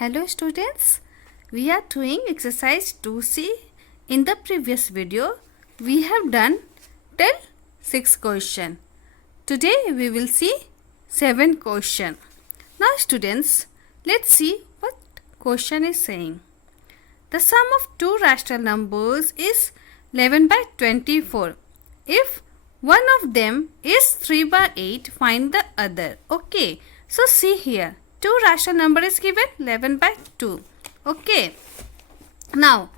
Hello students, we are doing exercise 2C. In the previous video, we have done till 6 question. Today we will see 7 question. Now students, let's see what question is saying. The sum of two rational numbers is 11 by 24. If one of them is 3 by 8, find the other. Okay, so see here. Two rational number is given 11 by 2. Okay. Now,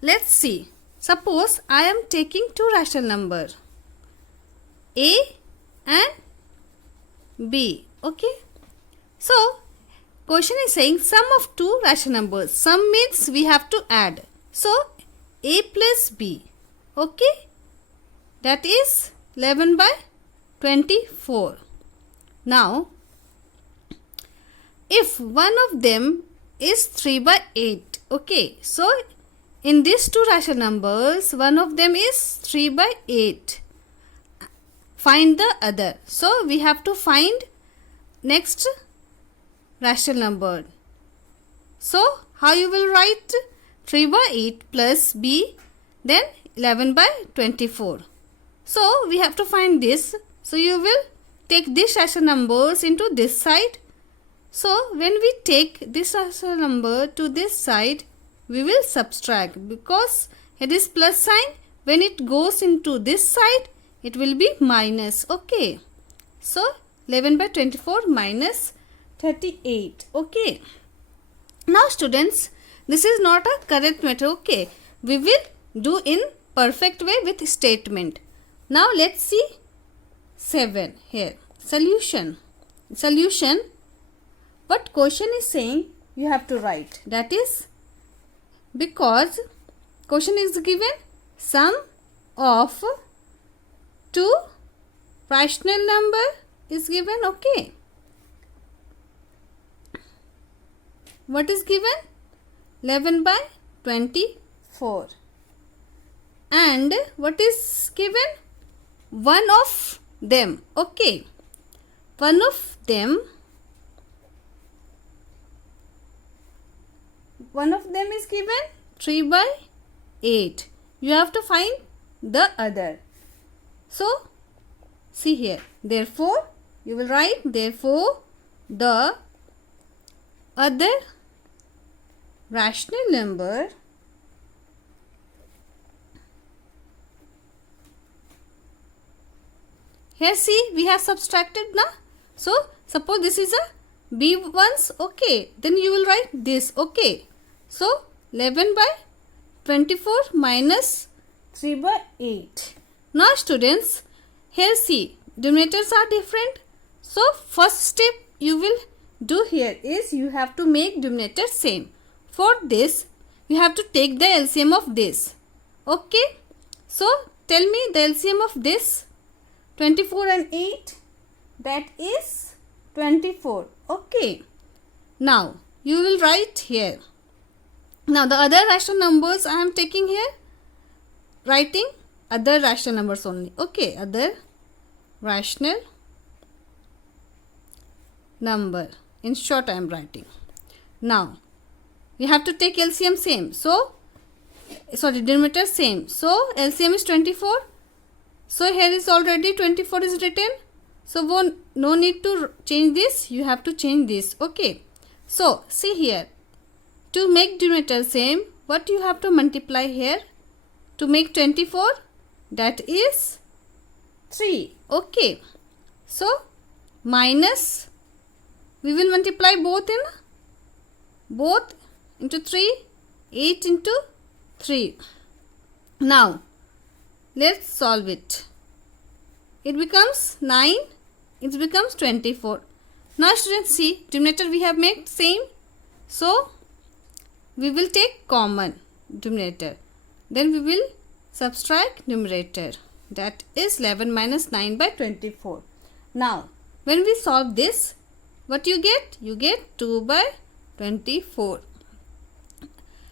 let's see. Suppose I am taking two rational number A and B. Okay. So, question is saying sum of two rational numbers. Sum means we have to add. So, A plus B. Okay. That is 11 by 24. Now, if one of them is 3 by 8, okay, so in these two rational numbers, one of them is 3 by 8. Find the other. So, we have to find next rational number. So, how you will write 3 by 8 plus B, then 11 by 24. So, we have to find this. So, you will take these rational numbers into this side. So, when we take this rational number to this side, we will subtract because it is plus sign. When it goes into this side, it will be minus. Okay. So, 11 by 24 minus 38. Okay. Now, students, this is not a correct method. Okay. We will do in perfect way with statement. Now, let's see 7 here. Solution. What question is saying you have to write, that is because question is given sum of two rational number is given. Okay, what is given? 11 by 24. And what is given? One of them. Okay, one of them is given 3 by 8. You have to find the other. So, see here. Therefore, you will write therefore the other rational number here. See, we have subtracted now. So, suppose this is a B ones. Okay, then you will write this. Okay. So, 11 by 24 minus 3 by 8. Now, students, here see, denominators are different. So, first step you will do here is you have to make denominator same. For this, you have to take the LCM of this. Okay. So, tell me the LCM of this. 24 and 8. That is 24. Okay. Now, you will write here. Now, the other rational numbers I am taking here, writing other rational numbers only. Okay, other rational number. In short, I am writing. Now, we have to take LCM same. So, denominator same. So, LCM is 24. So, here is already 24 is written. So, no need to change this. You have to change this. Okay. So, see here. To make denominator same, what you have to multiply here? To make 24, that is 3. Okay. So, minus, we will multiply both into 3, 8 into 3. Now, let's solve it. It becomes 9, it becomes 24. Now, students, see, denominator we have made same. So, we will take common denominator. Then we will subtract numerator. That is 11 minus 9 by 24. Now, when we solve this, what you get? You get 2 by 24.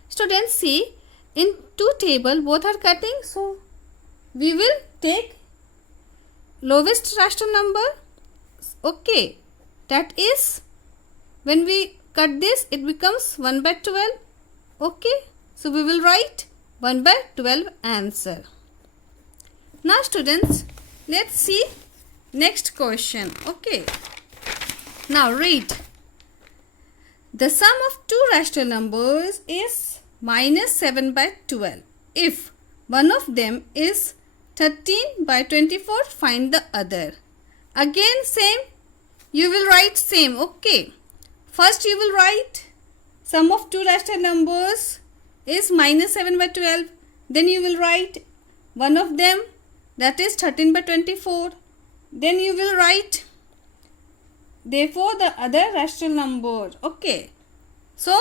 Students, see, in two table, both are cutting. So, we will take lowest rational number. Okay, that is when we cut this, it becomes 1 by 12. Okay, so we will write 1 by 12 answer. Now students, let's see next question. Okay, now read. The sum of two rational numbers is minus 7 by 12. If one of them is 13 by 24, find the other. Again same, you will write same. Okay, first you will write sum of two rational numbers is minus 7 by 12. Then you will write one of them, that is 13 by 24. Then you will write therefore the other rational number. Okay, so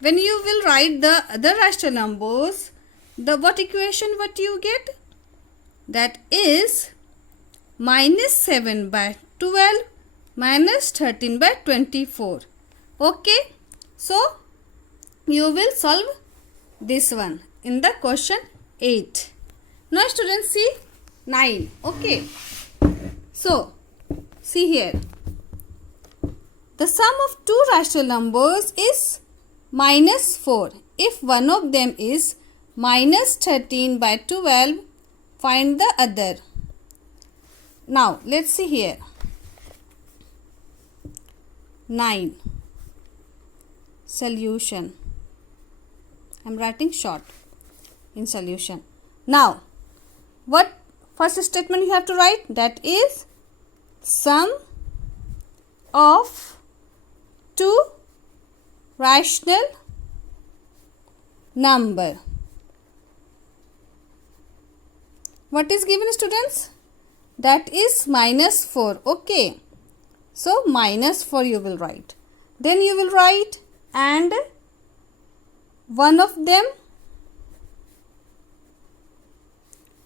when you will write the other rational numbers, the what equation what you get? That is minus 7 by 12 minus 13 by 24. Okay, so you will solve this one in the question 8. Now students, see 9. Okay, so see here, the sum of two rational numbers is minus 4. If one of them is minus 13 by 12, find the other. Now let's see here. 9. Solution. I am writing short in solution. Now what first statement you have to write? That is sum of two rational number. What is given, students? That is minus 4. Okay, so minus 4 you will write. Then you will write and one of them,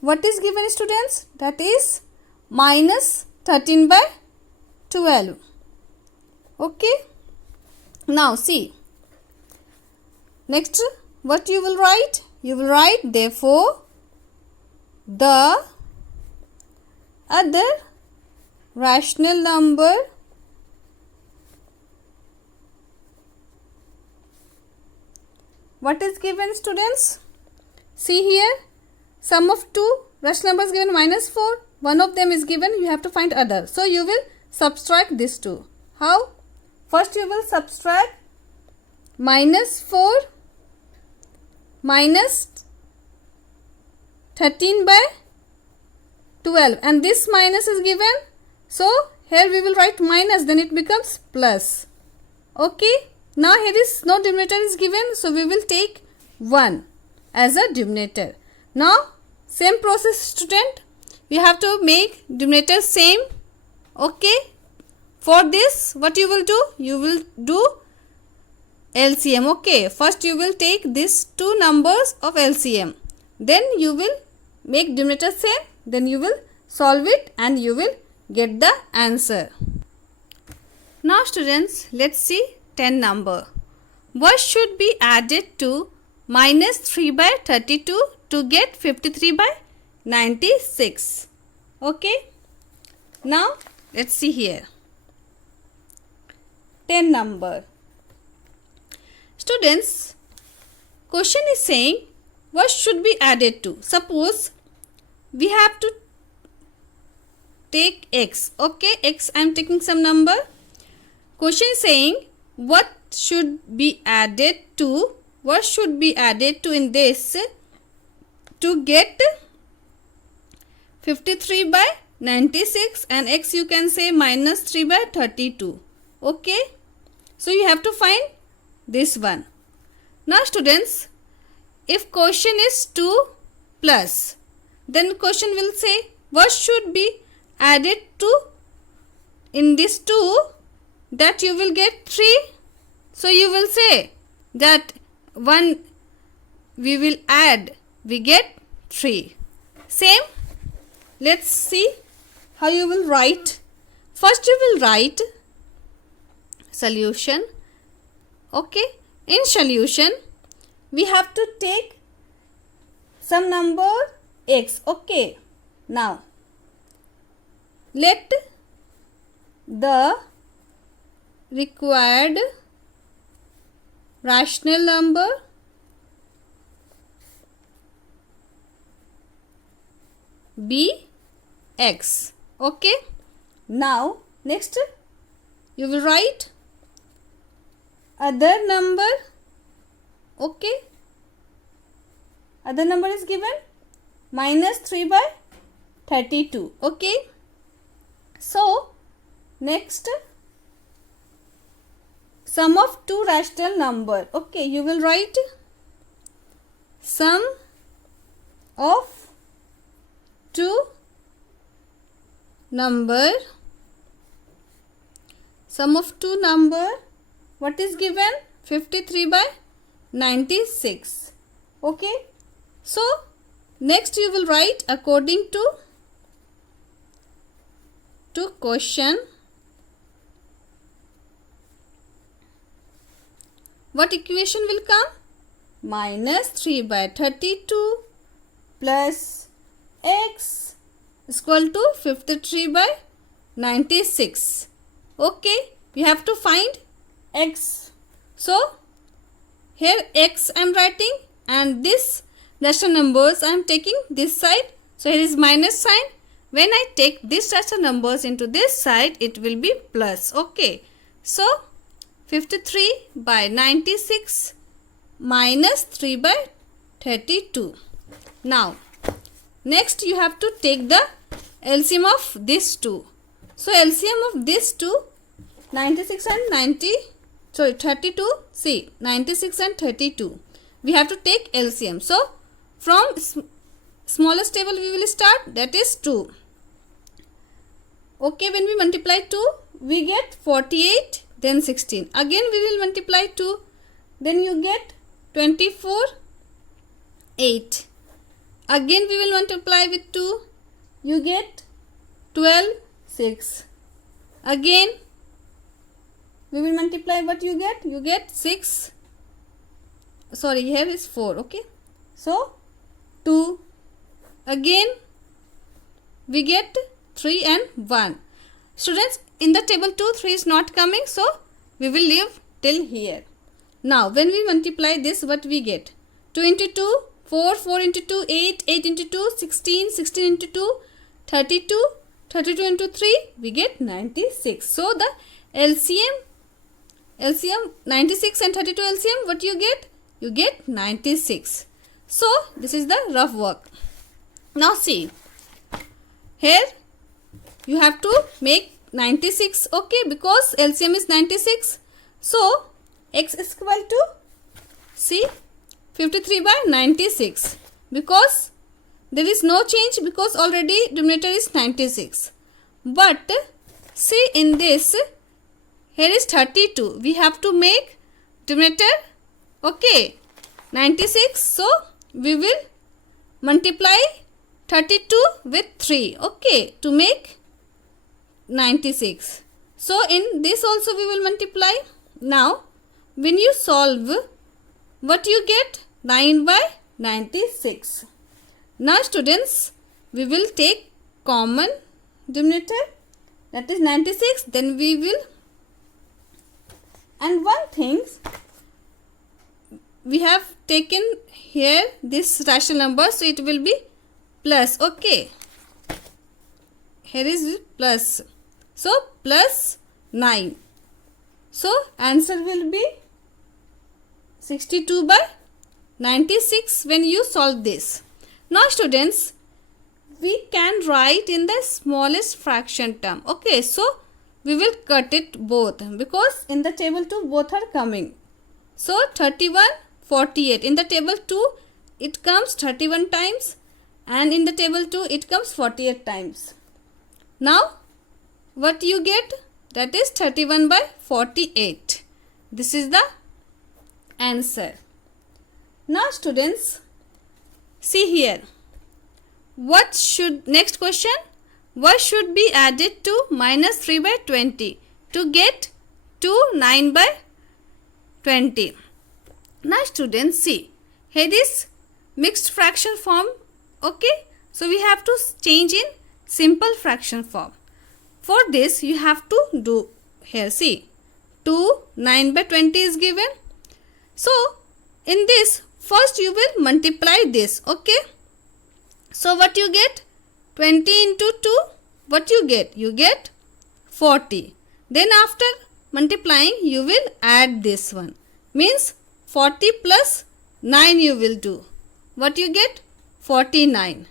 what is given, students? That is minus 13 by 12. Okay, now see, next what you will write? You will write therefore the other rational number what is given, students? See here, sum of two rational numbers given minus 4. One of them is given, you have to find other. So you will subtract these two. How? First you will subtract minus 4 minus 13 by 12, and this minus is given, so here we will write minus, then it becomes plus. Okay, now here is no denominator is given, so we will take 1 as a denominator. Now same process, student, we have to make denominator same. Okay, for this what you will do? You will do LCM. Okay, first you will take these two numbers of LCM, then you will make denominator same, then you will solve it and you will get the answer. Now students, let's see 10 number. What should be added to minus 3 by 32 to get 53 by 96? Okay, now let's see here 10 number. Students, question is saying what should be added to. Suppose we have to take x. Okay, x, I am taking some number. Question is saying what should be added to, what should be added to in this to get 53 by 96, and x you can say minus 3 by 32. Okay, so you have to find this one. Now students, if question is 2 plus, then question will say what should be added to in this 2 that you will get 3. So you will say that 1 we will add, we get 3. Same, let's see how you will write. First you will write solution. Okay, in solution we have to take some number x. Okay, now let the required rational number be x. Okay. Now next you will write other number. Okay. Other number is given minus 3 by 32. Okay. So next sum of two rational number. Okay, you will write sum of two number. Sum of two number. What is given? 53 by 96. Okay. So next you will write according to question. What equation will come? Minus 3 by 32 plus x is equal to 53 by 96. Okay, you have to find x. So here x I am writing, and this rational numbers I am taking this side. So here is minus sign. When I take this rational numbers into this side, it will be plus. Okay, so 53 by 96 minus 3 by 32. Now next you have to take the LCM of these two. So LCM of these two, 96 and 32. See, 96 and 32. We have to take LCM. So from smallest table we will start, that is 2. Okay, when we multiply 2, we get 48, then 16. Again we will multiply 2, then you get 24, 8. Again we will multiply with 2, you get 12, 6. Again we will multiply, what you get? You get 6. Sorry, here is 4. Okay, so 2. Again we get 3 and 1. Students, in the table 2, 3 is not coming, so we will leave till here. Now when we multiply this, what we get? 2 into 2, 4, 4 into 2, 8, 8 into 2, 16, 16 into 2, 32, 32 into 3, we get 96. So the LCM 96 and 32 LCM, what you get? You get 96. So this is the rough work. Now see, here you have to make 96. Okay, because LCM is 96. So x is equal to, see, 53 by 96, because there is no change, because already denominator is 96. But see, in this, here is 32. We have to make denominator, okay, 96. So we will multiply 32 with 3, okay, to make 96. So in this also we will multiply. Now when you solve, what you get? 9 by 96. Now students, we will take common denominator, that is 96. Then we will, and one thing, we have taken here this rational number, so it will be plus. Okay, here is plus, so plus 9. So answer will be 62 by 96 when you solve this. Now students, we can write in the smallest fraction term. Okay, so we will cut it both, because in the table 2 both are coming. So 31, 48. In the table 2 it comes 31 times, and in the table 2 it comes 48 times. Now what you get? That is 31 by 48. This is the answer. Now students, see here. What should, next question, what should be added to minus 3 by 20 to get to 9 by 20? Now students, see, here is mixed fraction form. Okay, so we have to change in simple fraction form. For this you have to do here, see, 2, 9 by 20 is given. So in this, first you will multiply this. Okay, so what you get? 20 into 2, what you get? You get 40. Then after multiplying, you will add this one. Means 40 plus 9 you will do. What you get? 49.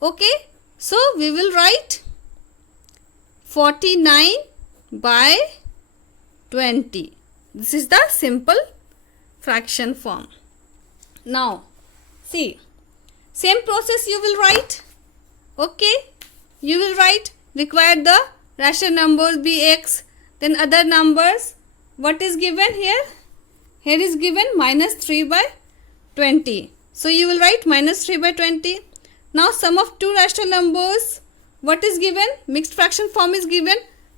Okay, so we will write 49 by 20. This is the simple fraction form. Now see, same process you will write. Okay, you will write required the rational numbers be x, then other numbers. What is given here? Here is given minus 3 by 20. So you will write minus 3 by 20. Now sum of two rational numbers. What is given? Mixed fraction form is given,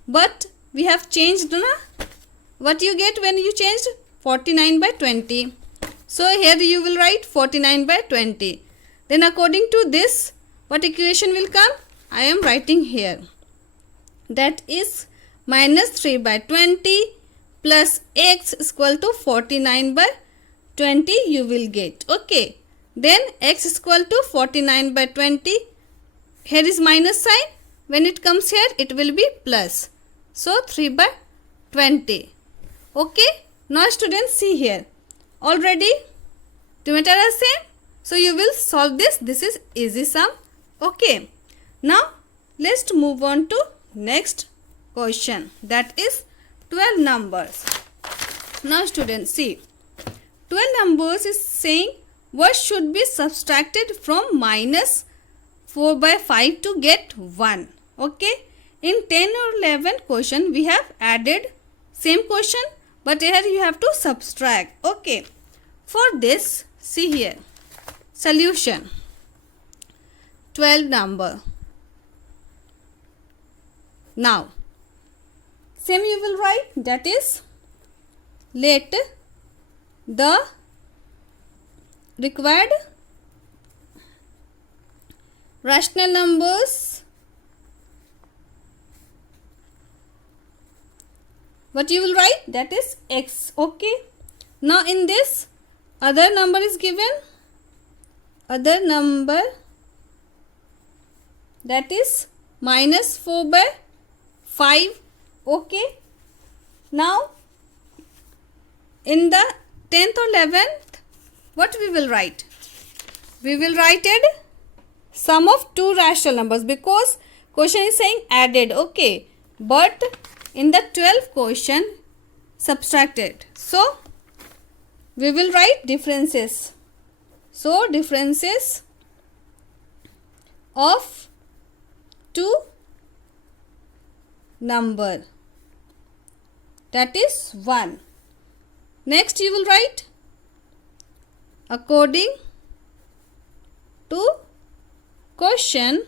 but we have changed, na? What you get when you changed? 49 by 20. So here you will write 49 by 20. Then according to this, what equation will come? I am writing here. That is minus 3 by 20 plus x is equal to 49 by 20 you will get. Okay. Then x is equal to 49 by 20. Here is minus sign. When it comes here, it will be plus. So 3 by 20. Okay. Now students, see here. Already numerator are same. So you will solve this. This is easy sum. Okay. Now let's move on to next question. That is 12 numbers. Now students, see. 12 numbers is saying what should be subtracted from minus 4 by 5 to get 1. Okay. In 10 or 11 question we have added same question, but here you have to subtract. Okay. For this, see here. Solution. 12 number. Now, same you will write, that is, let the required rational numbers, what you will write? That is x. Okay. Now in this, other number is given. Other number, that is minus 4 by 5. Okay. Now in the 10th or 11th, what we will write? We will write it sum of two rational numbers, because question is saying added. Okay. But in the 12th question, subtracted. So we will write differences. So differences of two number, that is 1. Next you will write according to question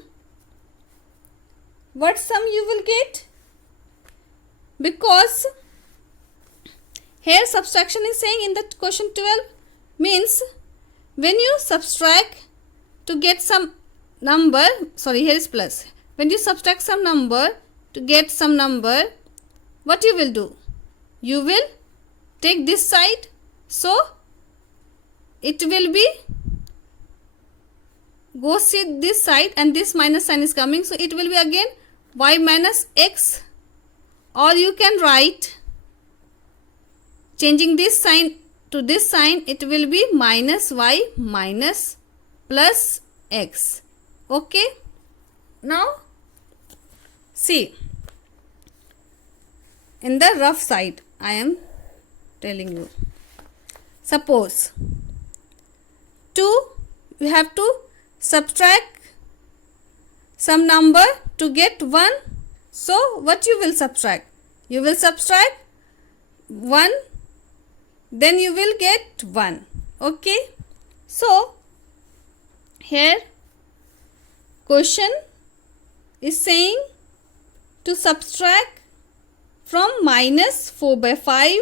what sum you will get, because here subtraction is saying in the question 12, means when you subtract to get some number, sorry, here is plus. When you subtract some number to get some number, what you will do? You will take this side, so it will be go see this side, and this minus sign is coming, so it will be again y minus x, or you can write changing this sign to this sign, it will be minus y minus plus x. Okay. Now see, in the rough side I am telling you, suppose 2, you have to subtract some number to get 1. So what you will subtract? You will subtract 1, then you will get 1. Okay. So here question is saying to subtract from minus 4 by 5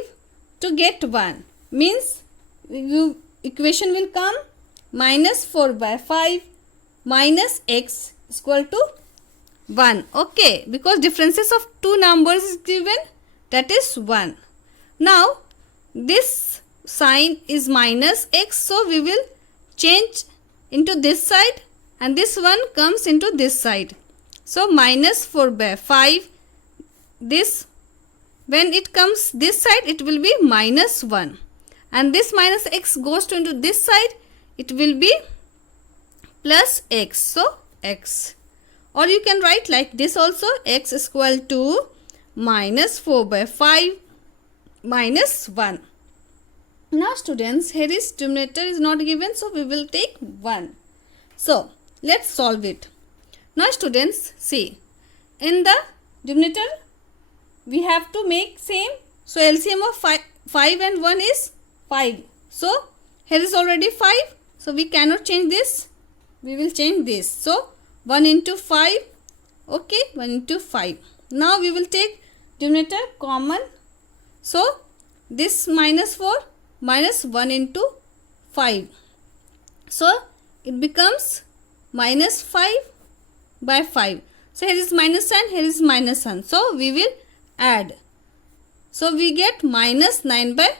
to get 1. Means you equation will come minus 4 by 5 minus x is equal to 1. Okay. Because differences of two numbers is given, that is 1. Now this sign is minus x, so we will change into this side and this one comes into this side. So minus 4 by 5, this when it comes this side it will be minus 1 and this minus x goes to into this side, it will be plus x, so x. Or you can write like this also, x is equal to minus 4 by 5 minus 1. Now students, here is denominator is not given, so we will take 1. So let's solve it. Now students, see, in the denominator we have to make same. So LCM of 5 and 1 is 5. So here is already 5. So we cannot change this. We will change this. So 1 into 5. Okay, 1 into 5. Now we will take denominator common. So this minus 4 minus 1 into 5. So it becomes minus 5 by 5. So here is minus sign, here is minus sign. So we will add. So we get minus 9 by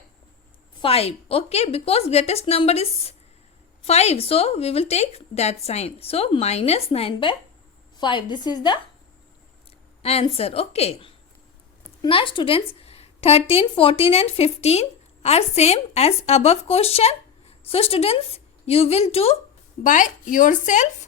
5. Okay, because greatest number is 5. So we will take that sign. So minus 9 by 5. This is the answer. Okay. Now students, 13, 14 and 15 are same as above question. So students, you will do by yourself